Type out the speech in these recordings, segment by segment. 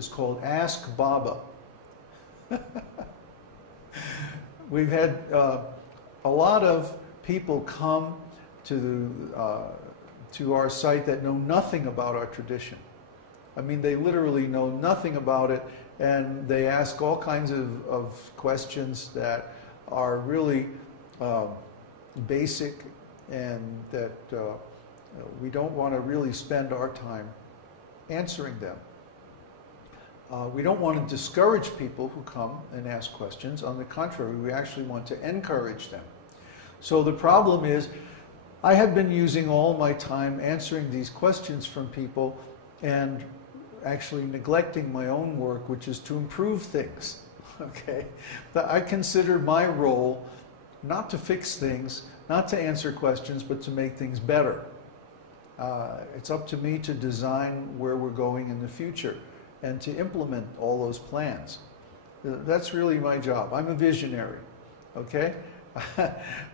is called Ask Baba. We've had a lot of people come to our site that know nothing about our tradition. I mean, they literally know nothing about it, and they ask all kinds of questions that are really basic, and that we don't want to really spend our time answering them. We don't want to discourage people who come and ask questions. On the contrary, we actually want to encourage them. So the problem is, I have been using all my time answering these questions from people and actually neglecting my own work, which is to improve things. Okay? But I consider my role not to fix things, not to answer questions, but to make things better. It's up to me to design where we're going in the future and to implement all those plans. That's really my job. I'm a visionary, okay?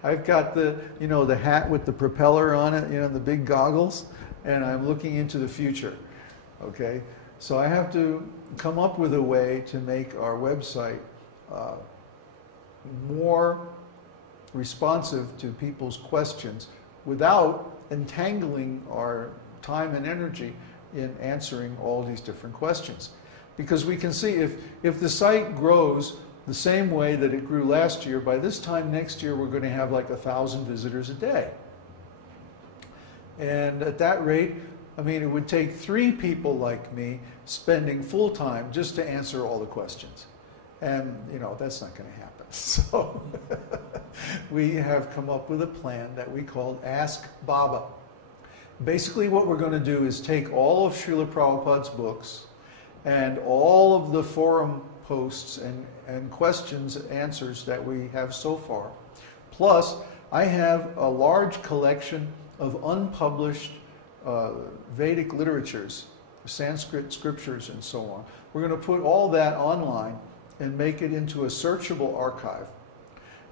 I've got the hat with the propeller on it, the big goggles, and I'm looking into the future, okay? So I have to come up with a way to make our website more responsive to people's questions without entangling our time and energy in answering all these different questions. Because we can see if the site grows the same way that it grew last year, by this time next year we're going to have like 1,000 visitors a day. And at that rate, I mean, it would take 3 people like me spending full time just to answer all the questions. And, that's not going to happen. So we have come up with a plan that we called Ask Baba. Basically what we're going to do is take all of Srila Prabhupada's books and all of the forum posts and questions and answers that we have so far. Plus, I have a large collection of unpublished Vedic literatures, Sanskrit scriptures and so on. We're going to put all that online and make it into a searchable archive.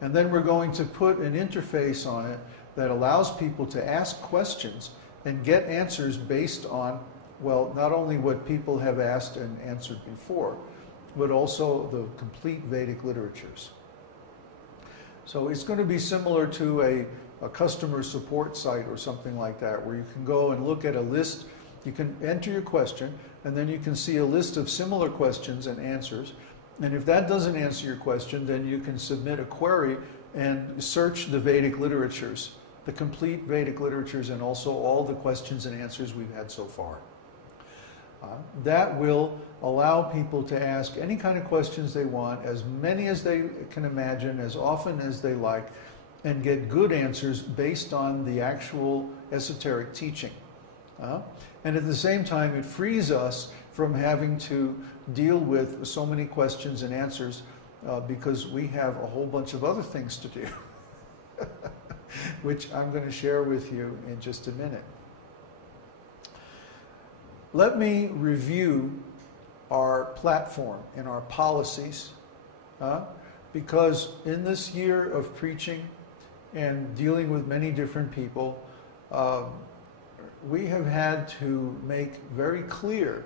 And then we're going to put an interface on it that allows people to ask questions and get answers based on, well, not only what people have asked and answered before, but also the complete Vedic literatures. So it's going to be similar to a customer support site or something like that, where you can go and look at a list, you can enter your question, and then you can see a list of similar questions and answers. And if that doesn't answer your question, then you can submit a query and search the Vedic literatures, the complete Vedic literatures, and also all the questions and answers we've had so far. That will allow people to ask any kind of questions they want, as many as they can imagine, as often as they like, and get good answers based on the actual esoteric teaching. And at the same time, it frees us from having to deal with so many questions and answers because we have a whole bunch of other things to do, which I'm going to share with you in just a minute. Let me review our platform and our policies, because in this year of preaching and dealing with many different people, we have had to make very clear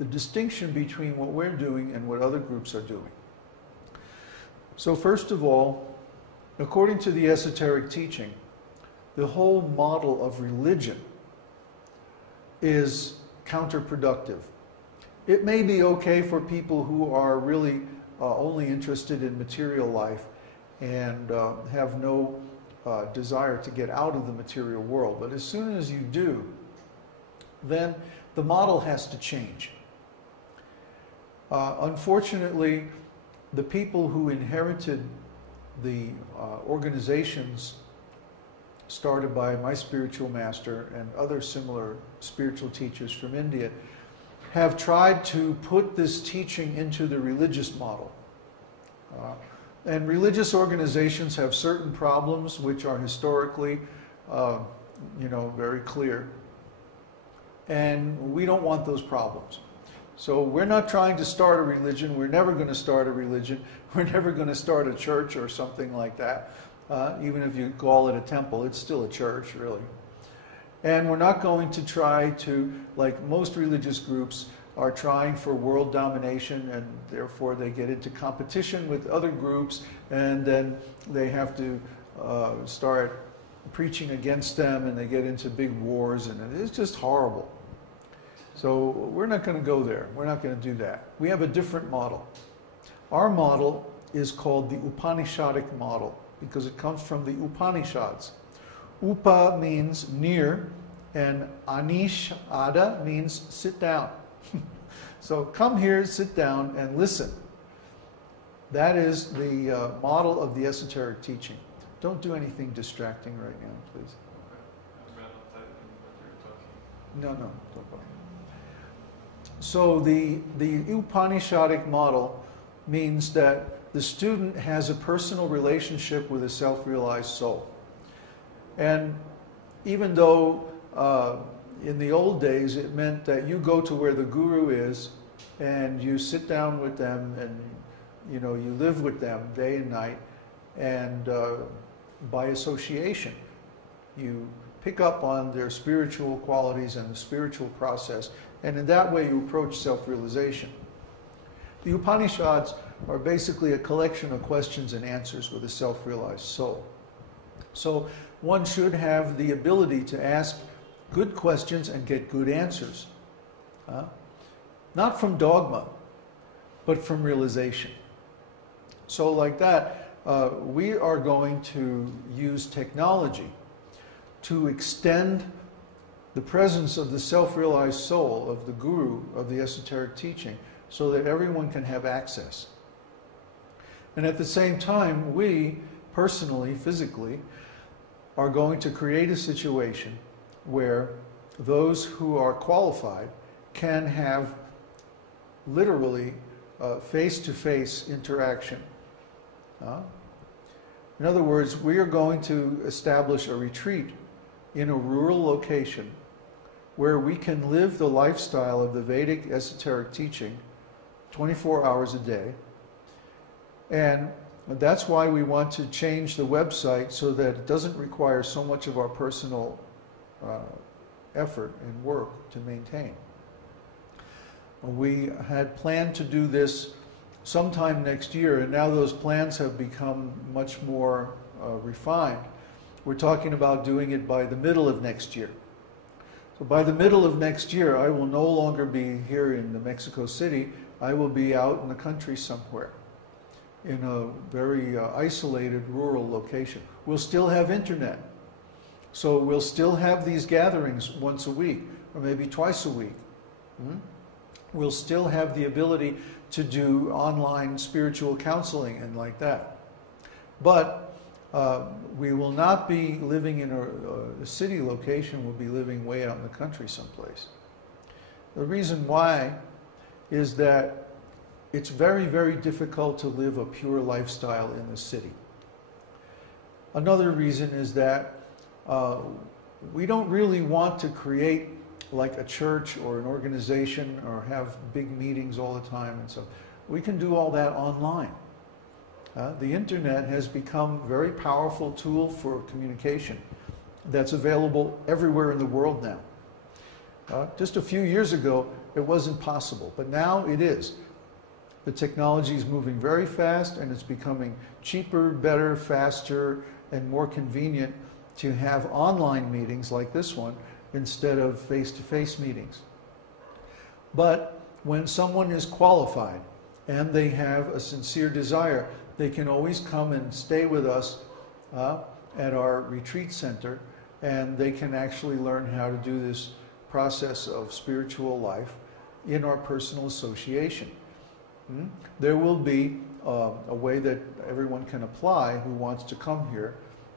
the distinction between what we're doing and what other groups are doing. So first of all, according to the esoteric teaching, the whole model of religion is counterproductive. It may be okay for people who are really only interested in material life and have no desire to get out of the material world. But as soon as you do, then the model has to change. Unfortunately, the people who inherited the organizations started by my spiritual master and other similar spiritual teachers from India have tried to put this teaching into the religious model. And religious organizations have certain problems which are historically, very clear. And we don't want those problems. So we're not trying to start a religion. We're never going to start a religion. We're never going to start a church or something like that. Even if you call it a temple, it's still a church, really. And we're not going to try to, like most religious groups, are trying for world domination, and therefore they get into competition with other groups, and then they have to start preaching against them, and they get into big wars, and it's just horrible. So we're not going to go there. We're not going to do that. We have a different model. Our model is called the Upanishadic model because it comes from the Upanishads. Upa means near, and Anishada means sit down. So come here, sit down, and listen. That is the model of the esoteric teaching. Don't do anything distracting right now, please. No, don't bother. So the Upanishadic model means that the student has a personal relationship with a self-realized soul. And even though in the old days it meant that you go to where the guru is and you sit down with them and you live with them day and night, and by association you pick up on their spiritual qualities and the spiritual process, and in that way you approach self-realization. The Upanishads are basically a collection of questions and answers with a self-realized soul. So one should have the ability to ask good questions and get good answers. Not from dogma, but from realization. So like that, we are going to use technology to extend the presence of the self-realized soul, of the guru, of the esoteric teaching, so that everyone can have access. And at the same time, we, personally, physically, are going to create a situation where those who are qualified can have literally face-to-face interaction. In other words, we are going to establish a retreat in a rural location where we can live the lifestyle of the Vedic esoteric teaching 24 hours a day. And that's why we want to change the website so that it doesn't require so much of our personal effort and work to maintain. We had planned to do this sometime next year, and now those plans have become much more refined. We're talking about doing it by the middle of next year. So by the middle of next year, I will no longer be here in the Mexico City. I will be out in the country somewhere, in a very isolated rural location. We'll still have internet. So we'll still have these gatherings once a week, or maybe twice a week. We'll still have the ability to do online spiritual counseling and like that. But we will not be living in a city location. We'll be living way out in the country someplace. The reason why is that it's very, very difficult to live a pure lifestyle in the city. Another reason is that we don't really want to create like a church or an organization or have big meetings all the time and so. We can do all that online. The internet has become a very powerful tool for communication that's available everywhere in the world now. Just a few years ago, it wasn't possible, but now it is. The technology is moving very fast, and it's becoming cheaper, better, faster, and more convenient to have online meetings like this one instead of face-to-face meetings. But when someone is qualified and they have a sincere desire, they can always come and stay with us at our retreat center, and they can actually learn how to do this process of spiritual life in our personal association. There will be a way that everyone can apply who wants to come here,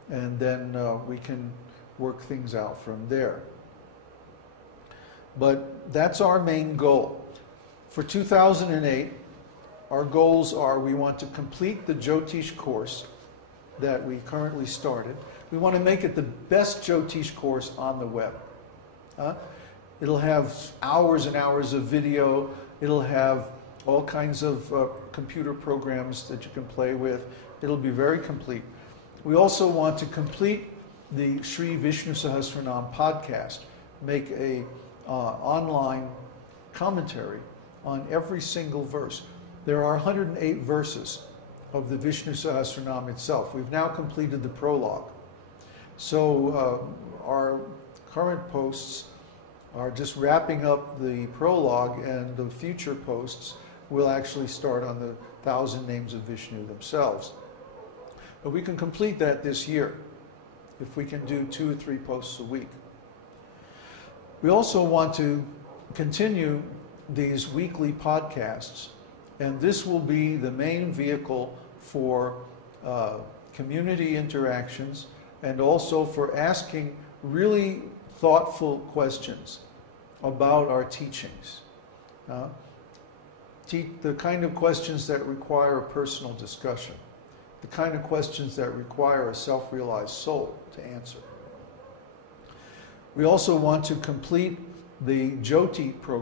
and then we can work things out from there. But that's our main goal. For 2008, our goals are we want to complete the Jyotish course that we currently started. We want to make it the best Jyotish course on the web. It'll have hours and hours of video. It'll have all kinds of computer programs that you can play with. It'll be very complete. We also want to complete the Śrī Viṣṇusahasranāma podcast, make a online commentary on every single verse. There are 108 verses of the Viṣṇusahasranāma itself. We've now completed the prologue. So our current posts are just wrapping up the prologue, and the future posts will actually start on the 1,000 names of Vishnu themselves. But we can complete that this year if we can do 2 or 3 posts a week. We also want to continue these weekly podcasts, and this will be the main vehicle for community interactions and also for asking really thoughtful questions about our teachings. The kind of questions that require a personal discussion, the kind of questions that require a self-realized soul to answer. We also want to complete the Jyoti program.